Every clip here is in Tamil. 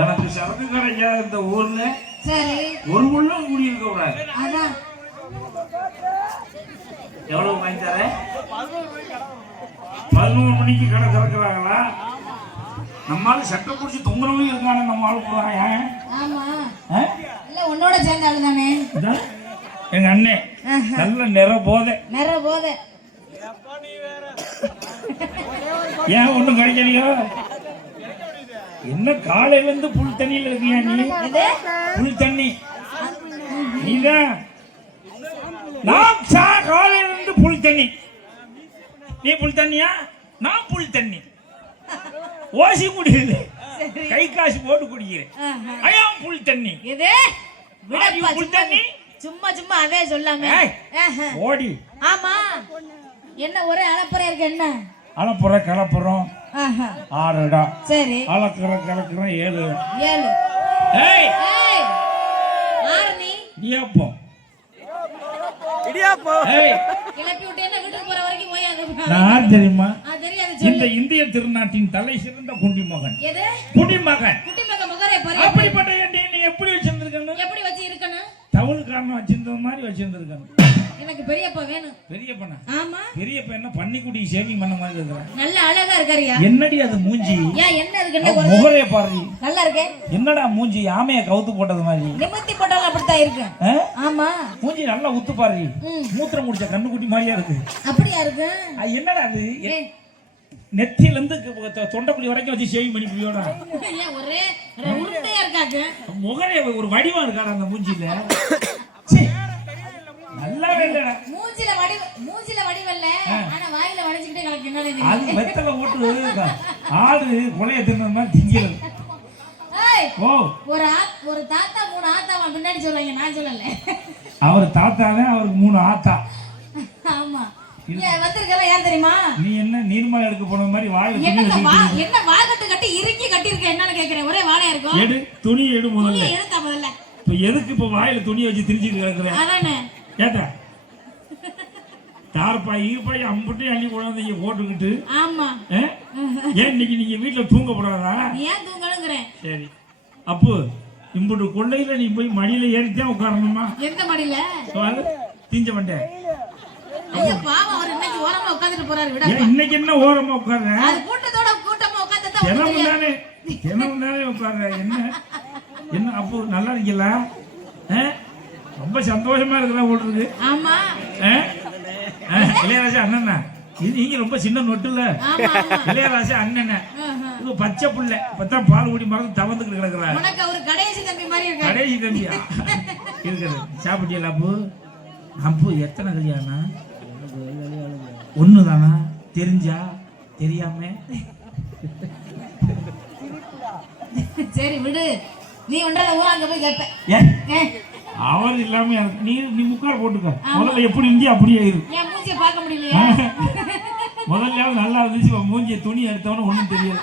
எனக்கு சரக்கு கிடைக்காத இந்த ஊர்ல ஒரு உள்ளம் குடியிருக்க கூடாது. எவ்வளவு வாங்கி தர? 11 மணிக்கு கடை திறக்கிறாங்களா? நம்மளால சட்டை குடிச்சு தொங்குறவங்க இருக்கானே நம்ம ஆளு போறாங்க. உன்னோட சேர்ந்த ஆளு தானே எங்க அண்ணே. நல்ல நிற போதை ஏன் ஒண்ணும் கிடைக்கலையோ? என்ன காலையில இருந்து புல் தண்ணியில இருக்கியா நீ? புல் தண்ணி நீதான். நான் காலையில இருந்து புல் தண்ணி. நீ புல் தண்ணியா? நான் புல் தண்ணி. ஓசி குடியுது, கை காசு போட்டு குடிக்கிறேன். ஐயாம் புல் தண்ணி. புல் தண்ணி சும்மா சும்மா அதே சொல்லாம ஓடி. ஆமா, என்ன ஒரே அலப்புறம் இருக்கு? என்ன அலப்புற கிளப்புறோம்? 6 சரி. அலக்குற கிளக்குறோம் 7. ஏய் ஏய் ஆறு இடியாப்பம் கிளப்பி விட்டு என்ன வீட்டுக்கு போற வரைக்கும் ஓயாது. நான் தெரியுமா? தெரியாது. இந்த இந்திய திருநாட்டின் தலை சிறந்த குடிமகன். எது குடிமகன்? குடிமகன் மகரே பாரு. அப்படிப்பட்ட நீ எப்படி வச்சிருந்திருக்கணும்? எப்படி வச்சி இருக்கணும்? தவளுக்காரன் வச்சிருந்த மாதிரி வச்சிருந்திருக்கணும். எனக்கு பெரியப்பா வேணும். பெரியப்பா? ஆமா. பெரியப்பா என்ன பன்னிக்குட்டி ஷேவிங் பண்ண மாதிரி இருக்கற? நல்ல அழகா இருக்காரியா? என்னடி அது மூஞ்சி? ஏன் என்ன இருக்கு? முகரே பாரு. நல்லா இருக்கே. என்னடா மூஞ்சி ஆமைய கவுத்து போட்டது மாதிரி? நிமித்தி போட்டாலும் அப்படிதான் இருக்கு. ஆமா, மூஞ்சி நல்லா உத்து பாரு. மூத்திரம் முடிச்ச கண்ணுக்குட்டி மாதிரியா இருக்கு. அப்படியா இருக்கு? என்னடா அது? நெத்தியில இருந்து தொண்டைக்குழி வரைக்கும் வச்சு ஷேவிங் பண்ணி புரியோடா? ஏன் ஒரே உருண்டையா இருக்காங்க? முகரே ஒரு வடிவம் இருக்காடா அந்த மூஞ்சில. நல்லா இல்லடா. மூஞ்சில வடிவல்ல, ஆனா வாயில வடிச்சிட்டே கலக்கு. என்னது அது வெத்தல ஓட்டு ஆடு கொலைய தின்ன மாதிரி திங்கிறது. ஏய் ஓ, ஒரு தாத்தா 3 ஆத்தாவா பின்னாடி சொல்றாங்க, நான் சொல்லல. அவர் தாத்தாவே அவருக்கு 3 ஆத்தா. ஆமா. நீ வந்திருக்கல யார் தெரியுமா? நீ என்ன நீர்மலை எடுக்க போன மாதிரி வாயில என்ன வாகட்டு கட்டி இறுக்கி கட்டி இருக்க? என்னன்னு கேக்குறேன். ஒரே வாளையா இருக்கும். எடு துணி எடு முதல்ல. எடுத்தா முதல்ல. இப்ப எதுக்கு இப்ப வாயில துணி வச்சு திரிஞ்சிட்டு கிடக்குற? அதானே ஏட்டா தார்பாய் ஈர்பாய் அம்புட்டு அள்ளி கொண்டாந்து போட்டுக்கிட்டு. ஆமா. ஏன் இன்னைக்கு நீங்க வீட்டுல தூங்கப்படாதா? ஏன் தூங்கணுங்கிறேன். சரி, அப்போ இம்புட்டு கொள்ளையில நீ போய் மடியில ஏறித்தான் உட்காரணுமா? எந்த மடியில? தீஞ்ச மாட்டேன். ஐயா பாவம், அவர் இன்னைக்கு ஓரமா உட்கார்ந்துட்டு போறாரு. விட இன்னைக்கு என்ன ஓரமா உட்கார்ற? அது கூட்டத்தோட கூட்டமா உட்கார்ந்தா தினமும் தானே உட்கார்ற. என்ன அப்போ நல்லா இருக்கீங்களா? ரொம்ப சந்தோஷமா இருக்கிறா போட்டுருக்கு. ஆமா. இளையராஜா அண்ணனா? நீங்க ரொம்ப சின்ன நொட்டுல. இளையராஜா அண்ணன இது பச்சை புள்ள. இப்பதான் பால் குடி மறந்து தவந்துட்டு கிடக்குறாரு. உனக்கு ஒரு கடைசி தம்பி மாதிரி இருக்கு. கடைசி தம்பியா இருக்குது? சாப்பிட்டியல அப்பு? அப்பு எத்தனை கல்யாணம்? 1 தானா? தெரிஞ்சா தெரியாம சரி விடு, நீ ஒன்றால ஊராங்க போய் கேட்ப. ஏன் அவர் இல்லாம நீ நீ முக்கால் போட்டுக்க. முதல்ல எப்படி இருந்துச்சு அப்படியே இரு. என் மூஞ்சியை பார்க்க முடியலையா? முதல்ல நல்லா இருந்துச்சு, மூஞ்சிய துணி எடுத்தவன ஒண்ணும் தெரியல.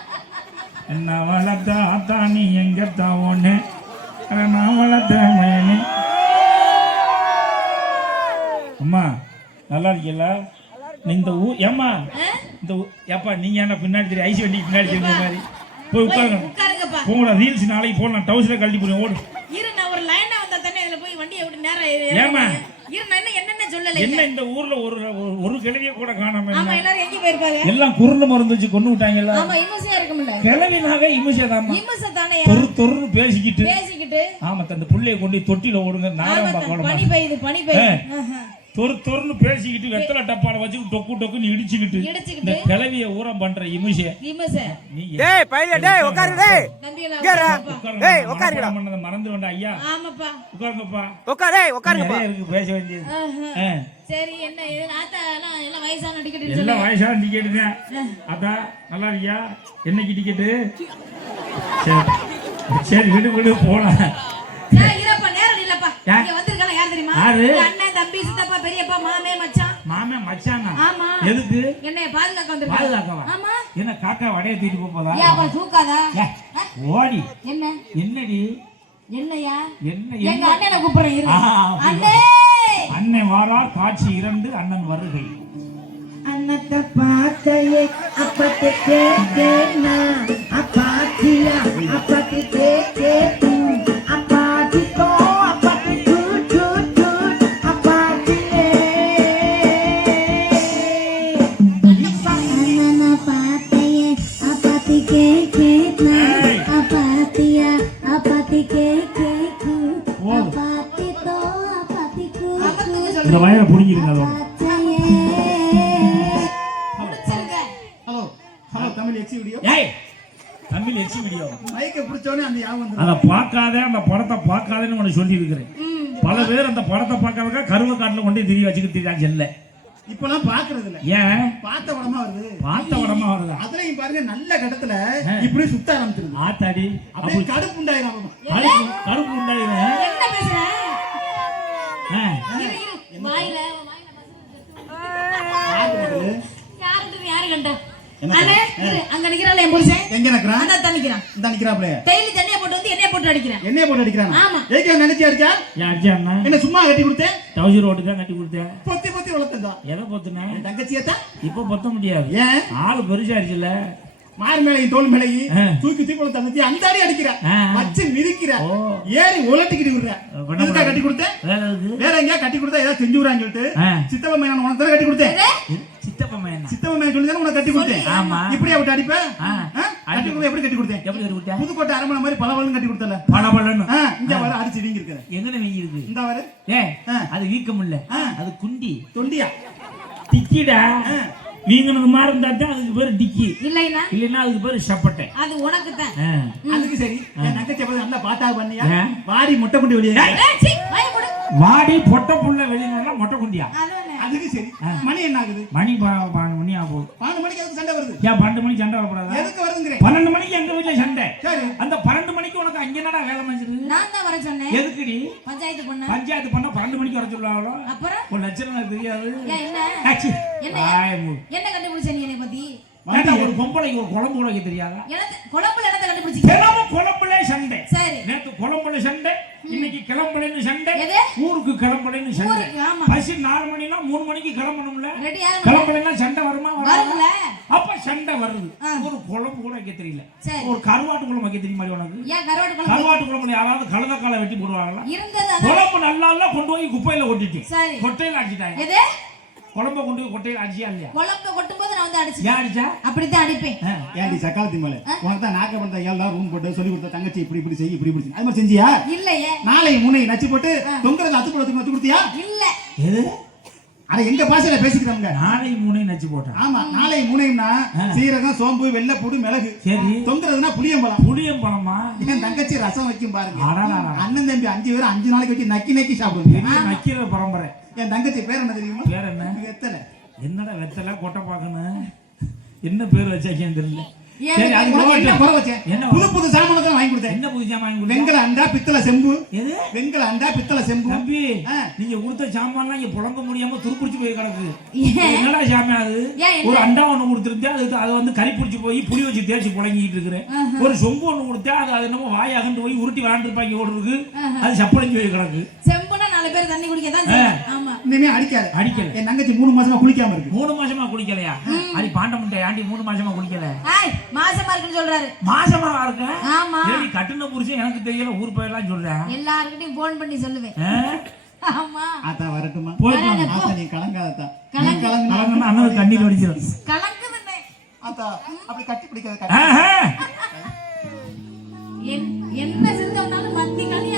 என்ன வளர்த்தா அத்தா நீ எங்கத்தா ஒண்ணு நான் வளர்த்தேன். அம்மா நல்லா இருக்கல? இந்த ஏம்மா இந்த ஏப்பா நீங்க என்ன பின்னாடி தெரியும் ஐசி வண்டி பின்னாடி தெரிஞ்ச மாதிரி போய் உட்காருங்கப்பா. போங்கடா, ரீல்ஸ் நாளைக்கு போடலாம். டவுசரை கழட்டி போடுங்க, ஓடு. இரு, நான் ஒரு லைனா வந்தா தானே இதுல போய் வண்டியை விட்டு நேரா ஏமா இரு, நான் என்னென்ன சொல்லல. என்ன இந்த ஊர்ல ஒரு கிழவிய கூட காணாம? ஆமா, எல்லாரும் எங்க போயிருப்பாங்க? எல்லாம் குருண மருந்து வச்சு கொண்டு விட்டாங்கல்ல. ஆமா, இமோஷியா இருக்கும்ல. கிழவினாவே இமோஷியாதாமா. இமோஷியா தானே. தொறு பேசிக்கிட்டு ஆமா, அந்த புள்ளைய கொண்டு தொட்டில ஓடுங்க. நாராயணபா கோலம் பனி பெய்யுது. தொறுன்னு பேசிக்கிட்டு வெத்தலை டப்பால வச்சு டொக்குன்னு இடிச்சுக்கிட்டு இந்த கிளவிய ஊரம் பண்ற இமிஷே. டேய் பையல டேய் உட்காரு டேய். டேய் உட்காருடா. மறந்து வேண்டாம் ஐயா. ஆமாப்பா. உட்காருங்கப்பா. உட்காரு டேய் உட்காருங்கப்பா. இருக்கு பேச வேண்டியது. சரி, என்ன இது ஆத்தா எல்லாம் வயசான டிக்கெட் இல்ல. எல்லாம் வயசான டிக்கெட் தான். அத்தா நல்லா இருக்கியா? என்னைக்கு டிக்கெட்? சரி விடு போலாம். இருப்பா, நேரம் இல்லப்பா. இங்க வந்திருக்காங்க யார் தெரியுமா? அண்ணன், தம்பி, சித்தப்பா, பெரியப்பா, மாமே, மச்சான். ஆமா. எதுக்கு? என்னைய பாதுகாக்க வந்திருக்காங்க. பாதுகாக்கவா? ஆமா. என்ன காக்கா வடைய தூக்கிட்டு போதா? ஏப்பா தூக்காதா? ஓடி. என்னடி? என்னையா? என்ன எங்க அண்ணனை கூப்பிடுறேன் இரு. அண்ணே. அண்ணன் வாரா, காட்சி 2, அண்ணன் வருகை. அண்ணத்தை பார்த்தையே அப்பத்தை கேட்டேனா அப்பாத்தியா அப்பத்தி கேட்டே அப்பாத்திக்கோ அப்பத்தி டூ அப்பாத்தியே அண்ணனை பார்த்தையே அப்பத்தி கேட்டேனா அப்பாத்தியா அப்பத்தி கேட்டே அப்பாத்திக்கோ அப்பத்திக்கு இந்த வயலை புடிங்கிருங்க. அதோட அதை பார்க்காத, அந்த படத்தை பார்க்காதன்னு உனக்கு சொல்லி இருக்கிறேன். பல பேர் அந்த படத்தை பார்க்காத கருவ காட்டுல கொண்டு திரிய வச்சுக்கிட்டு தெரியாது செல்ல. இப்பெல்லாம் பாக்குறது இல்ல. ஏன்? பார்த்த படமா வருது. அதுலயும் பாருங்க நல்ல கடத்துல இப்படி சுத்த ஆரம்பிச்சிருது. ஆத்தாடி அப்படியே கடுப்பு உண்டாயிரும். கடுப்பு உண்டாயிரும். என்ன பேசுற? வாயில யாரு கண்டா? அண்ணே, அங்க நிக்கறானே என் புருஷன். எங்க நிக்கறான்? அத தண்ணிக்கறான். இந்த நிக்கறாப்ல. டெய்லி தண்ணிய போட்டு வந்து எண்ணெய போட்டு அடிக்கறான். எண்ணெய போட்டு அடிக்கறான். ஆமா. ஏக்கே நினைச்சி அடிச்சா? ஏன் அடிச்சான்னா? என்ன சும்மா கட்டி கொடுத்தே? டவுசர் ரோட் தான் கட்டி கொடுத்தேன். பொத்தி வளர்த்ததா? எதை பொத்துனே? தங்கச்சியத்தா? இப்ப பொத்த முடியாது. ஏன்? ஆளு பெருசாயிருச்சுல. மார் மேலையும் தோல் மேலையும் தூக்கி தங்கச்சி அந்த அடி அடிக்கிற. வச்சு மிதிக்கிற. ஏறி உலட்டிக்கிட்டு விடுற. இதுக்கா கட்டி கொடுத்தேன்? வேற எங்கயா கட்டி கொடுத்தா ஏதாவது செஞ்சு விடுறான்னு சொல்லிட்டு சித்தப்ப மேன உனக்கு தான் கட்டி கொடுத்தேன். சித்தப்ப மேன சொல்லி தான் உனக்கு கட்டி கொடுத்தேன். ஆமா. இப்படியே விட்டு அடிப்ப? கட்டி கொடுத்தா எப்படி கட்டி கொடுத்தேன்? எப்படி கட்டி கொடுத்தேன்? புதுக்கோட்டை அரமனை மாதிரி பலவலன்னு கட்டி கொடுத்தல. பலவலன்னு. இங்க வர அடிச்சு வீங்கி இருக்க. எங்கன வீங்கி இருக்கு? இந்த வர. அது வீக்கம் இல்ல. அது குண்டி. தொண்டியா? டிக்கிடா. வீங்கனது மாதிரி இருந்தா தான் அதுக்கு பேரு டிக்கி. இல்லைன்னா அதுக்கு பேரு சப்பட்டை. அது உனக்கு தான். அதுக்கு சரி. என் தங்கச்சி அப்ப நல்லா பாத்தா பண்ணியா? வாடி மொட்டை குண்டி வெளியே. வாடி பொட்டை புள்ள வெளியினா மொட்டை குண்டியா? அதுக்கு சரி. மணி என்ன ஆகுது? மணி 12 மணி ஆகும். 12 மணிக்கு எதுக்கு சண்டை வருது? ஏன் 12 மணிக்கு சண்டை வரக்கூடாது? எதுக்கு வருதுங்கறே? 12 மணிக்கு எங்க வீட்ல சண்டை. சரி. அந்த 12 மணிக்கு உனக்கு அங்க என்னடா வேலை மஞ்சிருக்கு? நான் தான் வர சொன்னேன். எதுக்குடி? பஞ்சாயத்து பண்ண 12 மணிக்கு வர சொல்லுவாங்களோ? அப்புறம் ஒரு லட்சம் எனக்கு தெரியாது. என்ன கண்டுபிடிச்ச நீ என்னை பத்தி? ஒரு பொம்பளைக்கு ஒரு குழம்பு உடைக்க தெரியாதா? குழம்புல என்னத கண்டுபிடிச்சீங்க? தினமும் குழம்புல சண்டை. சரி. நேத்து குழம்புல சண்டை, இன்னைக்கு கிளம்புலன்னு சண்டை. ஊருக்கு கிளம்புலன்னு சண்டை. பஸ் 4 மணினா 3 மணிக்கு கிளம்பணும்ல. கிளம்புலன்னா சண்டை வருமா? வரும்ல. அப்ப சண்டை வருது. ஒரு குழம்பு கூட வைக்க தெரியல. ஒரு கருவாட்டு குழம்பு வைக்க தெரியுமா உனக்கு? ஏன் கருவாட்டு குழம்புல யாராவது கலதக்கால வெட்டி போடுவாங்களா? இருந்தது. குழம்பு நல்லா கொண்டு போய் குப்பையில கொட்டிட்டு சரி. கொட்டையில அடிச்சிட்டாங்க. எது? குழம்பு கொண்டு போய் கொட்டையில அடிச்சியா இல்லையா? குழம்பு கொட்டும்போது நான் வந்து அடிச்சேன். ஏன் அடிச்சா? அப்படிதான் அடிப்பேன். ஏன்டி சக்காலத்தி மேல உனக்கு தான் நாக்க வந்த 7 நாள் ரூம் போட்டு சொல்லி கொடுத்த தங்கச்சி இப்படி செய் இப்படி அது மாதிரி செஞ்சியா? இல்லையே. நாளை முனை நச்சு போட்டு தொங்கறத அத்துக்குள்ள வச்சு கொடுத்தியா? இல்ல. எது? அட எங்க பாஷையில பேசிக்கிறாங்க. நாளை முனை நச்சு போட்டா? ஆமா. நாளை முனைனா சீரகம், சோம்பு, வெள்ளை பூடு, மிளகு. சரி. தொங்கறதுனா புளியம்பழம். புளியம்பழமா? என் தங்கச்சி ரசம் வைக்கும் பாருங்க. அண்ணன் தம்பி 5 பேர் 5 நாளைக்கு வச்சு நக்கி சாப்பிடுங்க. நக்கிற பரம்பரை. என் தங்கச்சி பேர் என்ன தெரியுமா? பேர் என்ன? வெத்தலை. என்னடா வெத்தலை கொட்டை பாக்கணும்? என்ன பேர் வச்சாக்கேன்னு தெரியல. ஏன் சரி அது உனக்கு என்ன போகட்டும். குறை வச்சேன்? என்ன புது புது சாமானத்தை வாங்கி கொடுத்தேன். என்ன புது ஜாமான் வாங்கி கொடுத்தீங்க? வெங்கல அண்டா பித்தளை செம்பு. எது? வெங்கல அண்டா பித்தளை செம்பு. தம்பி ஆ. நீங்க கொடுத்த சாமான்லாம் இங்க புழங்க முடியாம துருப்பிடிச்சு போய் கிடக்கு. ஏன்? என்னடா சாமான் அது? ஏன் என்ன? ஒரு அண்டா ஒண்ணு கொடுத்துருந்தேன், அது வந்து கறி பிடிச்சு போய் புளி வச்சு தேய்ச்சி புழங்கிட்டு இருக்கிறேன். ஒரு சொம்பு ஒண்ணு கொடுத்தா அது என்னமோ வாயாகண்டு போய் உருட்டி விளாண்டுருப்பாங்க ஓடு இருக்கு, அது சப்பளைஞ்சு போய் கிடக்கு. செம்புனா 4 பேர் தண்ணி குடிக்க தான் செய்யும். ஆமா. இனிமே அடிக்காத. அடிக்கல. என் தங்கச்சி 3 மாசமா குளிக்காம இருக்கு. 3 மாசமா குளிக்கலையா? அடி பாண்ட முட்டை ஆண்டி 3 மாசமா குளிக்கல. ஏய் மாசமா இருக்குன்னு சொல்றாரு. மாசமா இருக்க? ஆமா. ஏடி கட்டுன புருஷன் எனக்கு தெரியல, ஊர் போயெல்லாம் சொல்றேன். எல்லார்கிட்டயும் போன் பண்ணி சொல்லுவேன். ஆமா. ஆத்தா வரட்டுமா? போயிட்டு ஆத்தா நீ கலங்காதத்தா. கலங்கு. கலங்கனா அண்ணன் கண்ணீர் வடிச்சிடும். கலங்குதுன்னே. ஆத்தா அப்படி கட்டி பிடிக்காத. ஆஹா. என்ன சிந்தம்னாலும் மத்தி காலி